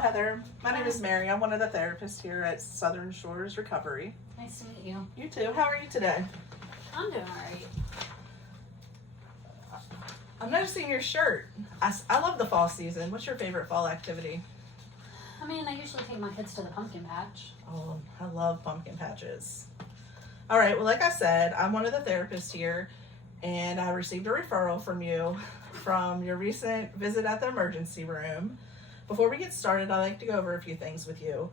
Heather. My name is Mary. I'm one of the therapists here at Southern Shores Recovery. Nice to meet you. You too. How are you today? I'm doing alright. I'm noticing your shirt. I love the fall season. What's your favorite fall activity? I mean, I usually take my kids to the pumpkin patch. Oh, I love pumpkin patches. All right. Well, like I said, I'm one of the therapists here, and I received a referral from you from your recent visit at the emergency room. Before we get started, I'd like to go over a few things with you.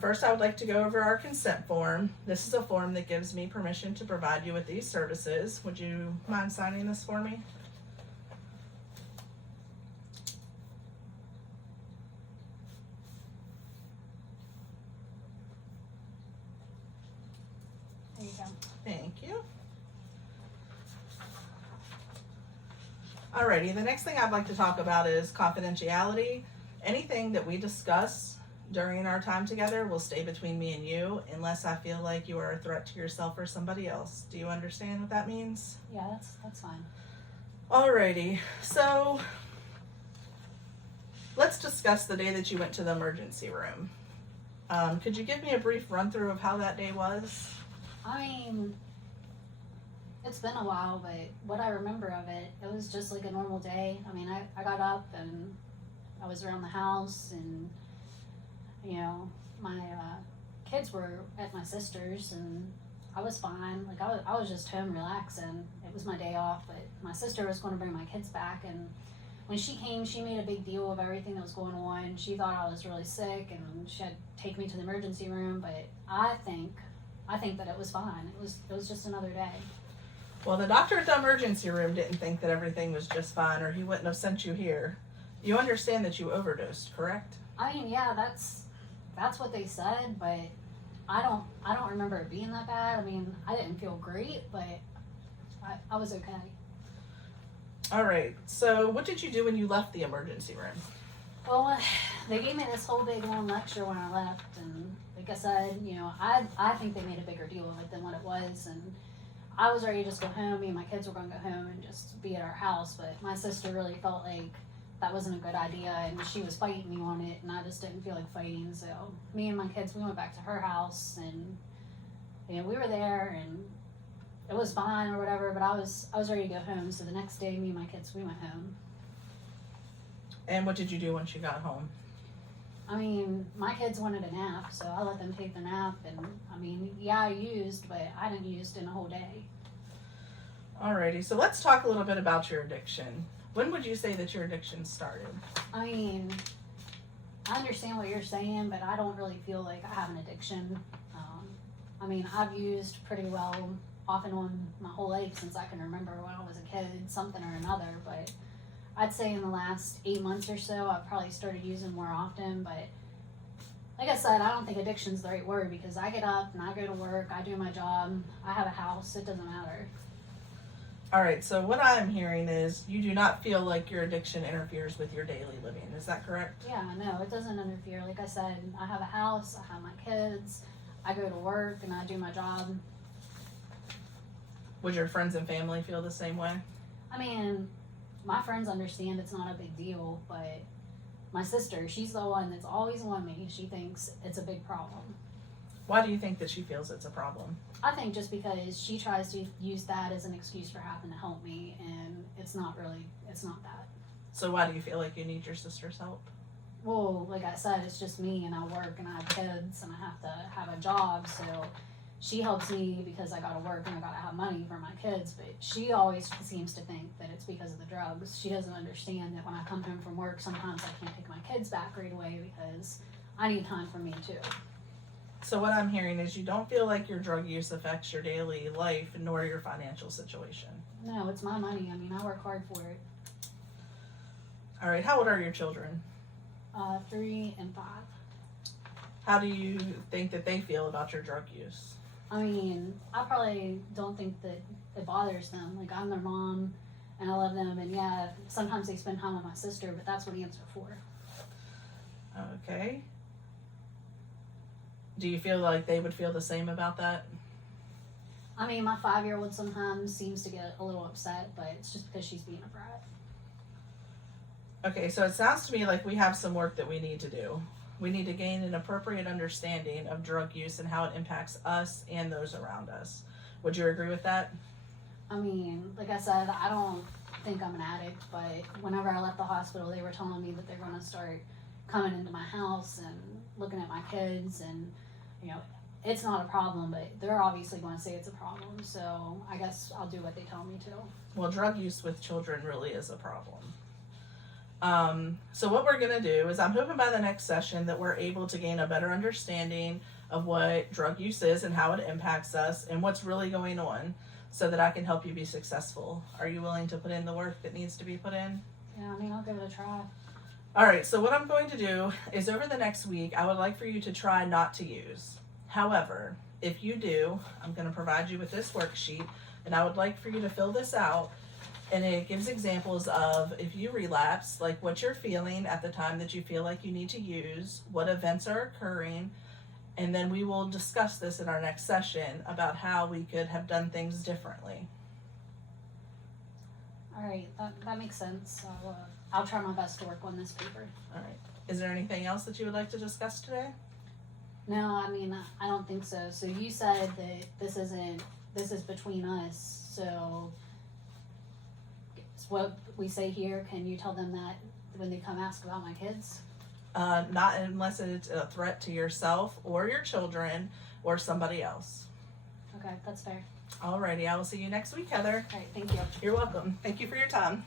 First, I would like to go over our consent form. This is a form that gives me permission to provide you with these services. Would you mind signing this for me? There you go. Thank you. Alrighty, the next thing I'd like to talk about is confidentiality. Anything that we discuss during our time together will stay between me and you unless I feel like you are a threat to yourself or somebody else. Do you understand what that means? Yeah, that's fine. Alrighty, so let's discuss the day that you went to the emergency room. Could you give me a brief run through of how that day was? I mean, it's been a while, but what I remember of it, it was just like a normal day. I mean, I got up and I was around the house, and you know, my kids were at my sister's, and I was fine. Like I was just home relaxing. It was my day off, but my sister was going to bring my kids back, and when she came, she made a big deal of everything that was going on. She thought I was really sick, and she had to take me to the emergency room. But I think that it was fine. It was just another day. Well, the doctor at the emergency room didn't think that everything was just fine, or he wouldn't have sent you here. You understand that you overdosed, correct? I mean, yeah, that's what they said, but I don't remember it being that bad. I mean, I didn't feel great, but I was okay. All right. So what did you do when you left the emergency room? Well, they gave me this whole big long lecture when I left, and like I said, you know, I think they made a bigger deal of it than what it was, and I was ready to just go home. Me and my kids were going to go home and just be at our house, but my sister really felt like that wasn't a good idea, and she was fighting me on it, and I just didn't feel like fighting. So me and my kids, we went back to her house, and you know, we were there, and it was fine or whatever. But I was ready to go home. So the next day, me and my kids, we went home. And what did you do once you got home? I mean, my kids wanted a nap, so I let them take the nap, and I mean, yeah, I used, but I didn't use in a whole day. Alrighty, so let's talk a little bit about your addiction. When would you say that your addiction started? I mean, I understand what you're saying, but I don't really feel like I have an addiction. I mean, I've used pretty well off and on my whole life since I can remember when I was a kid, something or another, but I'd say in the last 8 months or so, I've probably started using more often. But like I said, I don't think addiction's the right word, because I get up and I go to work, I do my job, I have a house, it doesn't matter. All right, so what I'm hearing is you do not feel like your addiction interferes with your daily living. Is that correct? Yeah, no, it doesn't interfere. Like I said, I have a house, I have my kids, I go to work and I do my job. Would your friends and family feel the same way? I mean, my friends understand it's not a big deal, but my sister, she's the one that's always on me. She thinks it's a big problem. Why do you think that she feels it's a problem? I think just because she tries to use that as an excuse for having to help me, and it's not that. So why do you feel like you need your sister's help? Well, like I said, it's just me, and I work, and I have kids, and I have to have a job, so she helps me because I gotta work and I gotta have money for my kids, but she always seems to think that it's because of the drugs. She doesn't understand that when I come home from work, sometimes I can't take my kids back right away because I need time for me too. So what I'm hearing is you don't feel like your drug use affects your daily life nor your financial situation. No, it's my money. I mean, I work hard for it. All right, how old are your children? 3 and 5. How do you think that they feel about your drug use? I mean, I probably don't think that it bothers them. Like, I'm their mom, and I love them, and yeah, sometimes they spend time with my sister, but that's what hands are for. Okay. Do you feel like they would feel the same about that? I mean, my 5-year-old sometimes seems to get a little upset, but it's just because she's being a brat. Okay, so it sounds to me like we have some work that we need to do. We need to gain an appropriate understanding of drug use and how it impacts us and those around us. Would you agree with that? I mean, like I said, I don't think I'm an addict, but whenever I left the hospital, they were telling me that they're going to start coming into my house and looking at my kids, and you know, it's not a problem, but they're obviously going to say it's a problem. So I guess I'll do what they tell me to. Well, drug use with children really is a problem. So what we're going to do is I'm hoping by the next session that we're able to gain a better understanding of what drug use is and how it impacts us and what's really going on so that I can help you be successful. Are you willing to put in the work that needs to be put in? Yeah, I mean, I'll give it a try. All right, so what I'm going to do is over the next week, I would like for you to try not to use. However, if you do, I'm going to provide you with this worksheet, and I would like for you to fill this out. And it gives examples of if you relapse, like what you're feeling at the time that you feel like you need to use, what events are occurring, and then we will discuss this in our next session about how we could have done things differently. All right, that makes sense. I'll try my best to work on this paper. All right. Is there anything else that you would like to discuss today? No, I mean, I don't think so. So you said that this is between us. So it's what we say here. Can you tell them that when they come ask about my kids? Not unless it's a threat to yourself or your children or somebody else. Okay, that's fair. Alrighty, I will see you next week, Heather. All right, thank you. You're welcome. Thank you for your time.